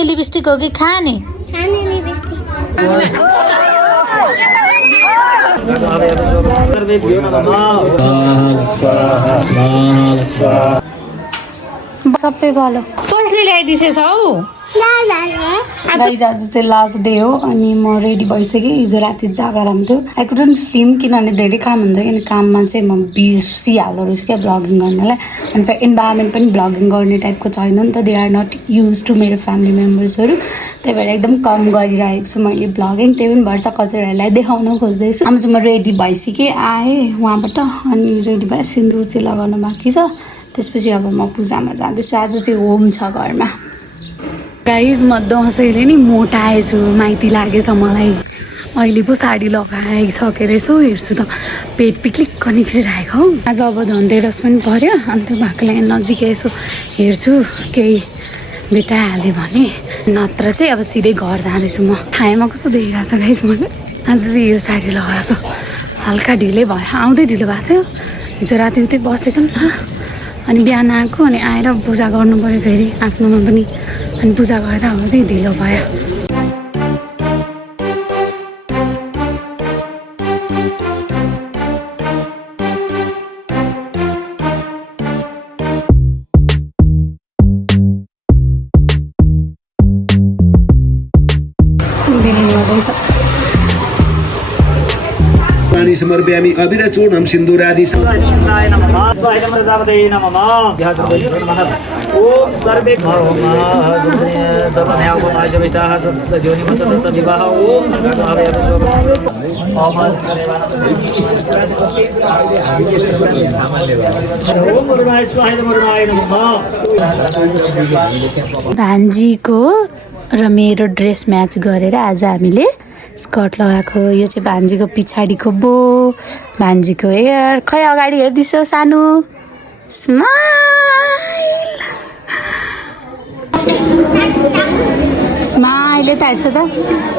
लगाउने लिपस्टिक हो कि खाने? खाने लिपस्टिक। सबै भयो कसले ल्याइदिएछ हौ? गाइज आज चाहिँ लास्ट डे हो अनि म रेडी भइसकेँ। हिजो राति जागराम थियो। आई कुडन्ट फिल्म किनभने धेरै काम हुन्छ किनभने काममा चाहिँ म बिर्सिहाल्दो रहेछु क्या ब्लगिङ गर्नलाई। अनि फेरि इन्भाइरोमेन्ट पनि ब्लगिङ गर्ने टाइपको छैन नि त। They are not used to मेरो फ्यामिली मेम्बर्सहरू। त्यही भएर एकदम कम गरिरहेको छु मैले ब्लगिङ। त्यही पनि भएर कचेरहरूलाई देखाउन खोज्दैछु। अब चाहिँ म रेडी भइसकेँ आएँ उहाँबाट अनि रेडी भएर सिन्दुर चाहिँ लगाउन बाँकी छ। त्यसपछि अब म पूजामा जाँदैछु। आज चाहिँ होम छ घरमा। गाइज म दसैँले नि मोटाएछु माइती लागेछ मलाई। अहिले पो साडी लगाइसकेर यसो हेर्छु त पेट पिक्लिक्क निक्लिरहेको हौ। आज अब धनतेरस पनि पर्यो अनि त्यो भएको लागि नजिकै यसो हेर्छु केही भेटाइहाल्यो भने, नत्र चाहिँ अब सिधै घर जाँदैछु म। थाहैमा कस्तो देखिरहेको छ गाइज मैले। आज चाहिँ यो साडी लगाएको हल्का ढिलै भयो, आउँदै ढिलो भएको थियो। हिजो राति उतै बसेको नि त अनि बिहान आएको अनि आएर पूजा गर्नु पऱ्यो फेरि आफ्नोमा पनि। अनि पूजा गर्दा हुँदै ढिलो भयो। पानी समर्पयामि अविरचूर्णं सिन्दूरादि ओम सर्वे सर्वन्यावमाशविष्टाः सप्तज्योनिमसदसविवाह ओम भान्जीको र मेरो ड्रेस म्याच गरेर आज हामीले स्कर्ट लगाएको। यो चाहिँ भान्जीको पछाडिको बो, भान्जीको हेयर। खै अगाडि हेर्दिसो सानो स्माइल स्माइल। यता हेर्छ त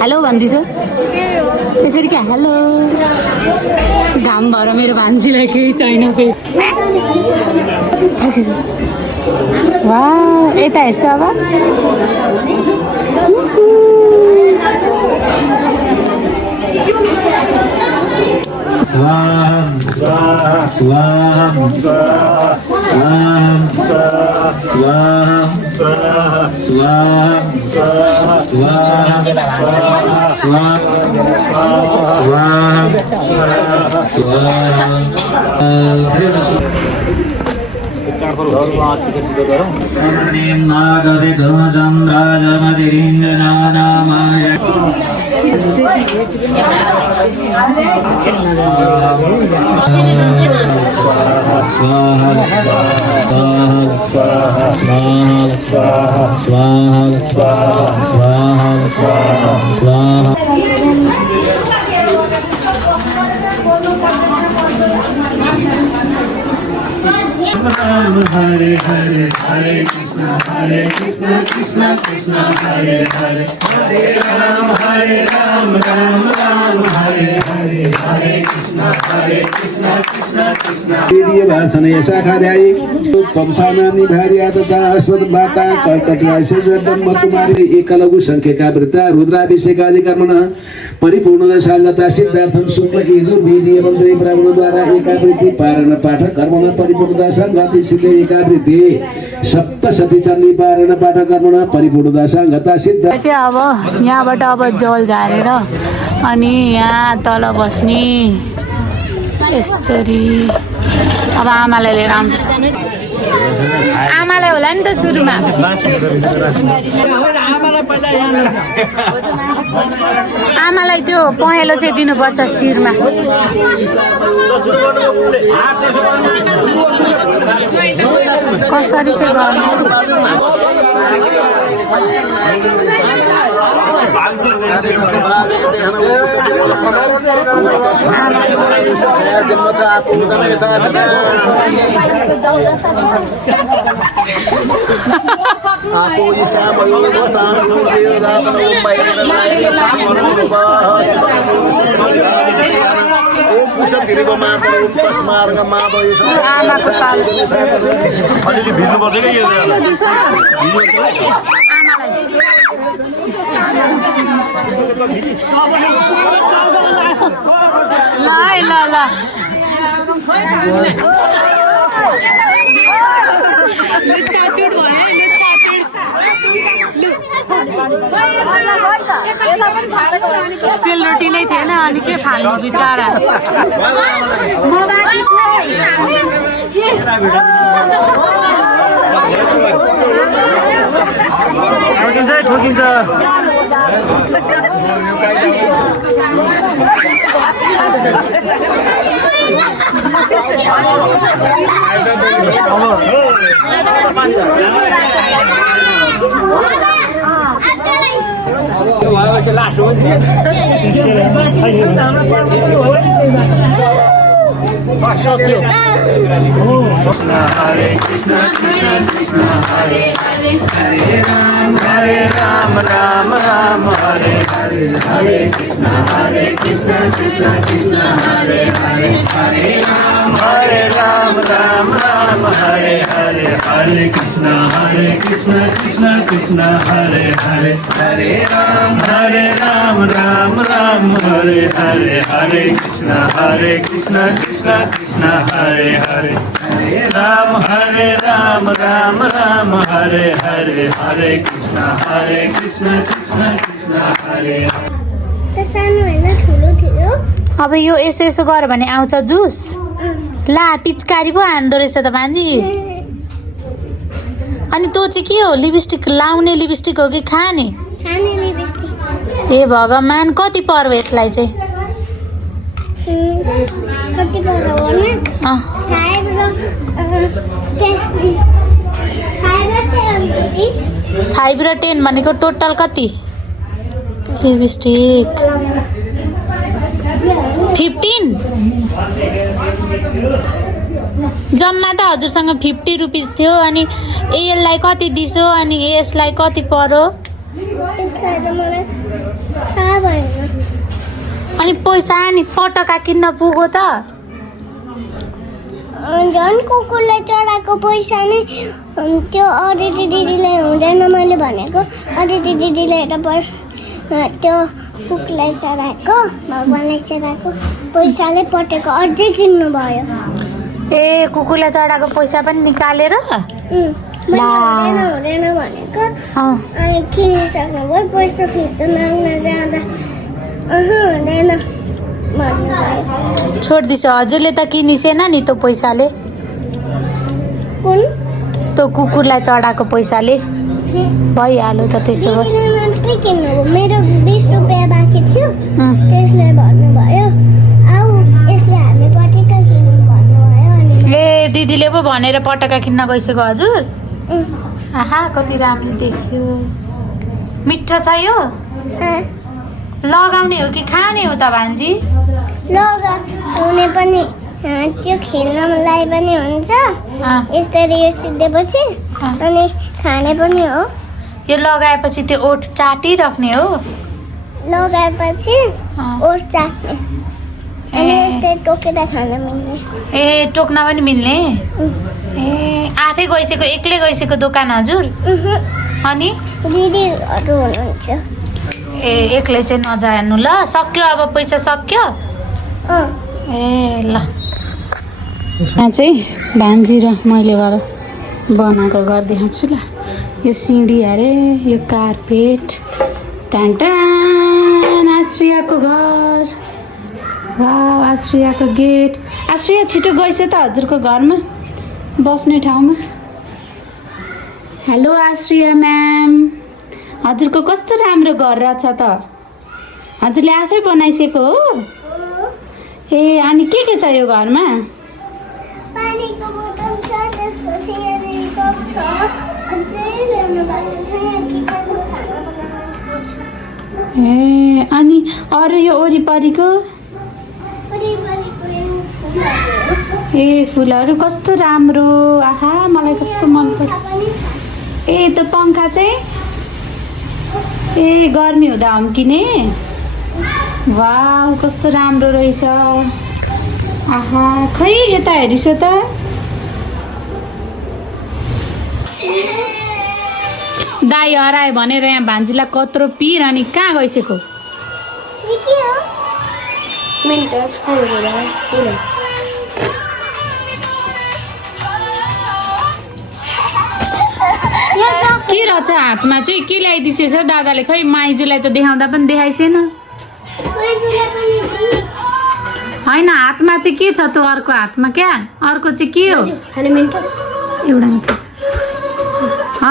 हेलो भन्दिसो त्यसरी क्या हेलो। घाम भएर मेरो भान्जीलाई केही छैन फेरि। वा यता हेर्छ अब स्वाहा स्वाहा Hare Hare Hare Krishna Krishna Krishna Hare Hare Hare Ram Ram Ram Hare Hare Hare Krishna Krishna Krishna वेदीय भाषणय शाखाध्यायी पंथानाम्नि भार्या तथा अस्मत् माता कर्कटराशेजडम कुमारी एकलघु संख्यका वृद्धा रुद्राभिषेकादि कर्मणः परिपूर्ण दशांगता सिद्धार्थम शुक्ल यजुर्वेदीय मंत्री ब्राह्मण द्वारा एकावृत्ति पारण पाठ कर्मणः परिपूर्ण दशांगति सिद्ध एकावृत्ति सप्तशती चण्डी पारण पाठ कर्मणः परिपूर्ण दशांगता सिद्ध। चाहिँ अब यहाँबाट अब जल झारेर अनि यहाँ तल बस्ने यसरी अब आमालाई लिएर आउनु। आमालाई होला नि त सुरुमा। आमालाई त्यो पहेँलो चाहिँ दिनुपर्छ शिरमा। कसरी चाहिँ गर्नु? आमाको पाल अलिकति भिज्नुपर्छ क्या यो आमालाई ल ल लुच्चाचुट भयो है लुच्चाचुट सेलरोटी नै थिएन अनि के फाल्नु बिचारा ठोकिन्छ Hare Krishna Krishna Krishna Hare Hare Hare Ram Ram Ram Hare Hare Hare Krishna Krishna Krishna Hare Hare Hare Ram Ram Hare Hare Hare Krishna Krishna Krishna Hare Hare Hare Ram Ram Hare Hare Hare Krishna Krishna Krishna Hare Hare Hare Ram Ram Hare Hare Hare Krishna Krishna Krishna Hare Hare सानो हैन ठुलो थियो अब यो यसो यसो गर भने आउँछ जुस ला पिचकारी पो हान्दो रहेछ त भान्जी अनि तँ चाहिँ के हो लिपस्टिक लाउने लिपस्टिक हो कि खाने खाने लिपस्टिक ए भगवान कति पर्व यसलाई चाहिँ कति पर्यो भने 5 र 10 भनेको टोटल कति लिपस्टिक 15 जम्मा त हजुरसँग 50 रुपिस थियो अनि यसलाई कति दिसो अनि यसलाई कति पर्यो यसलाई त मलाई थाहा भएन अनि पैसा नि पटका किन्न पुग्यो त झन् कुकुरले चढाएको पैसा नै त्यो अदिति दिदीलाई हुँदैन मैले भनेको अदिति दिदीले त्यो कुकुरलाई चढाएको भगवानलाई चढाएको पैसाले पटेको अझै किन्नु भयो ए कुकुरलाई चढाएको पैसा पनि निकालेर हुँदैन भनेको अनि किनिसक्नु भयो पैसा फिर्ता माग्न जाँदा हुँदैन छोडिदिस हजुरले त किनिसेन नि त्यो पैसाले कुन त्यो कुकुरलाई चढाएको पैसाले भइहाल्यो त त्यसो भए मात्रै किन्नु मेरो 20 रुपियाँ बाँकी थियो त्यसले भन्नुभयो आऊ यसले हामी पटेका किनौँ भन्नुभयो अनि ए दिदीले पो भनेर पटका किन्न गइसक्यो हजुर आहा कति राम्रो देखियो मिठो छ यो लगाउने हो कि खाने हो त भान्जी लगाउने पनि त्यो खेल्नलाई पनि हुन्छ यसरी यो सिद्धेपछि अनि खाने पनि हो यो लगाएपछि त्यो ओठ चाटिराख्ने हो लगाएपछि ओठ चाट्ने अनि यस्तै टोकेर खान मिल्ने ए टोक्न पनि मिल्ने ए आफै गइसक्यो एक्लै गइसक्यो दोकान हजुर अनि दिदीहरू हुनुहुन्छ ए एक्लै चाहिँ नजानु ल सक्यो अब पैसा सक्यो ए ल यहाँ चाहिँ भान्जी र मैले भएर बनाएको गरिदिएको ल यो सिँढी अरे यो कार्पेट टान आश्रियाको घर वा आश्रियाको गेट आश्रिया छिटो गइस त हजुरको घरमा बस्ने ठाउँमा हेलो आश्रिया म्याम हजुरको कस्तो राम्रो घर रहेछ त हजुरले आफै बनाइसकेको हो ए अनि के छ यो घरमा पानीको बोतल छ त्यसपछि यहाँ कप छ अझै ल्याउनु भएको छ यहाँ किचनको खाना बनाउने ठाउँ छ ए अनि अरू यो वरिपरिको ए फुलहरू कस्तो राम्रो आहा मलाई कस्तो मन पर्छ ए त्यो पङ्खा चाहिँ ए गर्मी हुँदा हम्किने वाउ कस्तो राम्रो रहेछ आहा खै यता हेरिस त दाई हरायो भनेर यहाँ भान्जीलाई कत्रो पिर अनि कहाँ गइसक्यो के हो मिन्टस के रहेछ हातमा चाहिँ के ल्याइदिसेछ दादाले खै माइजूलाई त देखाउँदा पनि देखाइसेन होइन हातमा चाहिँ के छ त अर्को हातमा क्या अर्को चाहिँ के हो एउटा मात्र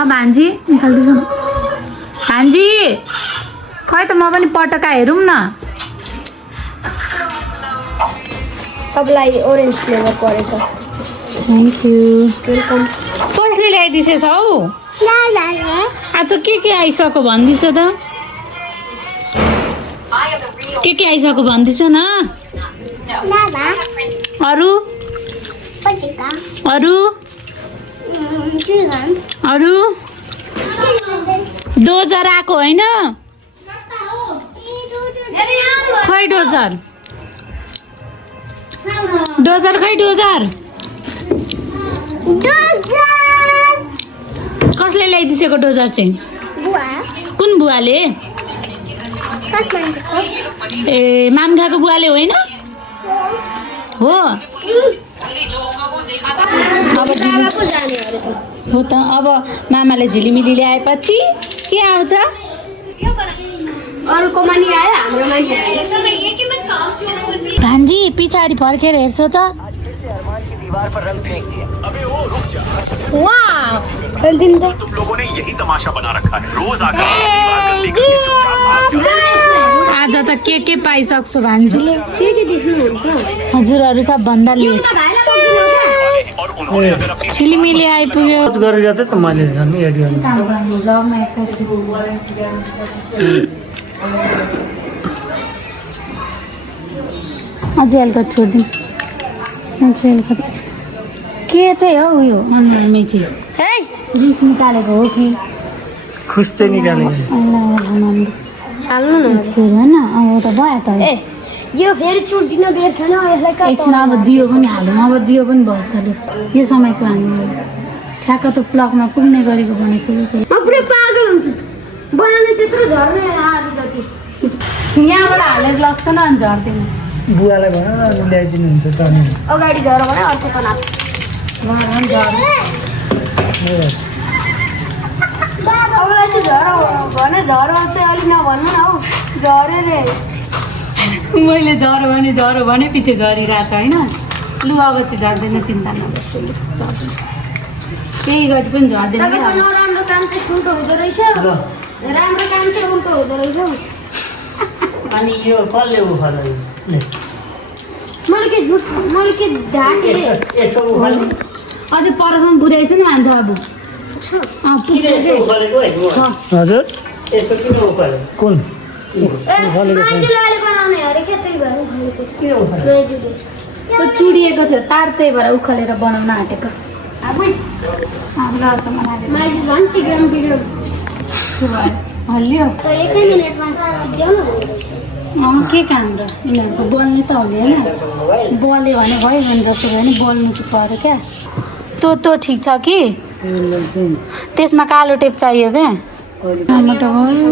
भान्जी निकाल्दैछु भान्जी खै त म पनि पटका हेरौँ न तपाईँलाई ओरेन्ज फ्लेभर परेछ थ्याङ्क यू वेलकम कसले ल्याइदिसेछ हौ आज के आइसक्यो भन्दैछ त के आइसक्यो भन्दैछ न अरू अरू अरू डोजर आएको होइन खै डोजर डोजर खै डोजर कसले ल्याइदिसेको डोजर चाहिँ कुन बुवाले ए मामखाको बुवाले होइन हो हो त अब मामाले झिलिमिली ल्याएपछि के आउँछ अरूकोमा नि आयो हाम्रोमा नि आयो भान्जी पछाडि फर्केर हेर्छौ त वाह खेल्दिन त तुम लोगों ने यही तमाशा बना रखा है रोज आकर दीवार गलती करके चुपचाप भाग जाओ। आज त के पाइसक्छु भान्जीले के देख्नुहुन्छ हजुरहरू सबभन्दा लेट और उन्होंने अगर अपनी छिलिमिली आइपुग्यो गरेर चाहिँ त मैले झन् एड गर्नु अझै हल्का छोडिदिउँ अझै हल्का के चाहिँ हो उयो अनुहारमै चाहिँ है रिस निकालेको हो कि खुस चाहिँ निकालेको हाल्नु न फेरि होइन अब त भयो त ए यो फेरि चुटिन बेर छैन यसलाई एकछिन अब दियो पनि हालौँ अब दियो पनि भन्छ लु यो समयसम्म हामी ठ्याक्क त प्लगमा पुग्ने गरेको भनेको म पुरै पागल हुन्छु बनाउने त्यत्रो झर्ने आदि जति यहाँबाट हालेर लग्छ न अनि झर्दैन बुवालाई भन ल्याइदिनुहुन्छ चल्ने अगाडि झर भने अर्को कना उहाँलाई पनि अगाडि चाहिँ झर भने झर चाहिँ अलिक नभन्नु न हौ झरे रे मैले झरो भने पछि झरिरहेको होइन लु अब चाहिँ झर्दैन चिन्ता नगर्छु लु झर्दैन केही गरी पनि झर्दैन तपाईँको नराम्रो काम चाहिँ उल्टो हुँदो रहेछ राम्रो काम चाहिँ उल्टो हुँदो रहेछ अनि यो कसले उखाल्यो मैले के ढाकेँ यसो उखाल्यो अझै परसम्म पुर्याएछ नि मान्छ अब पुग्छ कि हजुर यसो किन उखाल्यो कुन माइजूले बनाउने अरे के चाहिँ भएर उखालेको के उखाल्यो माइजूले त्यो चुडिएको थियो तार त्यही भएर उखालेर बनाउन आँटेको आफै हामीलाई अचम्म लागेको माइजू झन् बिग्रम हल्लियो त एकै मिनटमा सिद्ध्याउ न के काम र यिनीहरूको बोल्ने त हुने होइन बोल्यो भने भयो भने जसो भयो भने बोल्नु चाहिँ पऱ्यो क्या त्यो ठिक छ कि त्यसमा कालो टेप चाहियो क्या टमाटो भयो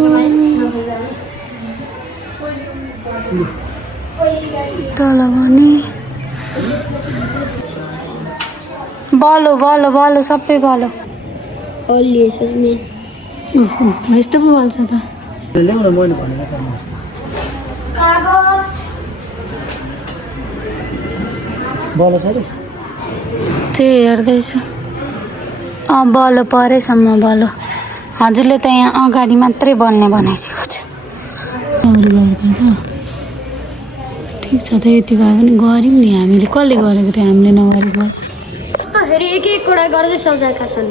तल भने बलो सबै बलो हल्लिएछ नि यस्तो पो बल्छ त ल्याउन मैले भनेको त कागज बल छ रे त्यही हेर्दैछु बलो परेसम्म बलो हजुरले त यहाँ अगाडि मात्रै बन्ने बनाइसकेको थियो ठिक छ त यति भए पनि गऱ्यौँ नि हामीले कसले गरेको थियो हामीले नगरेको त फेरि एक एकवटा गर्दै सजाएका छन्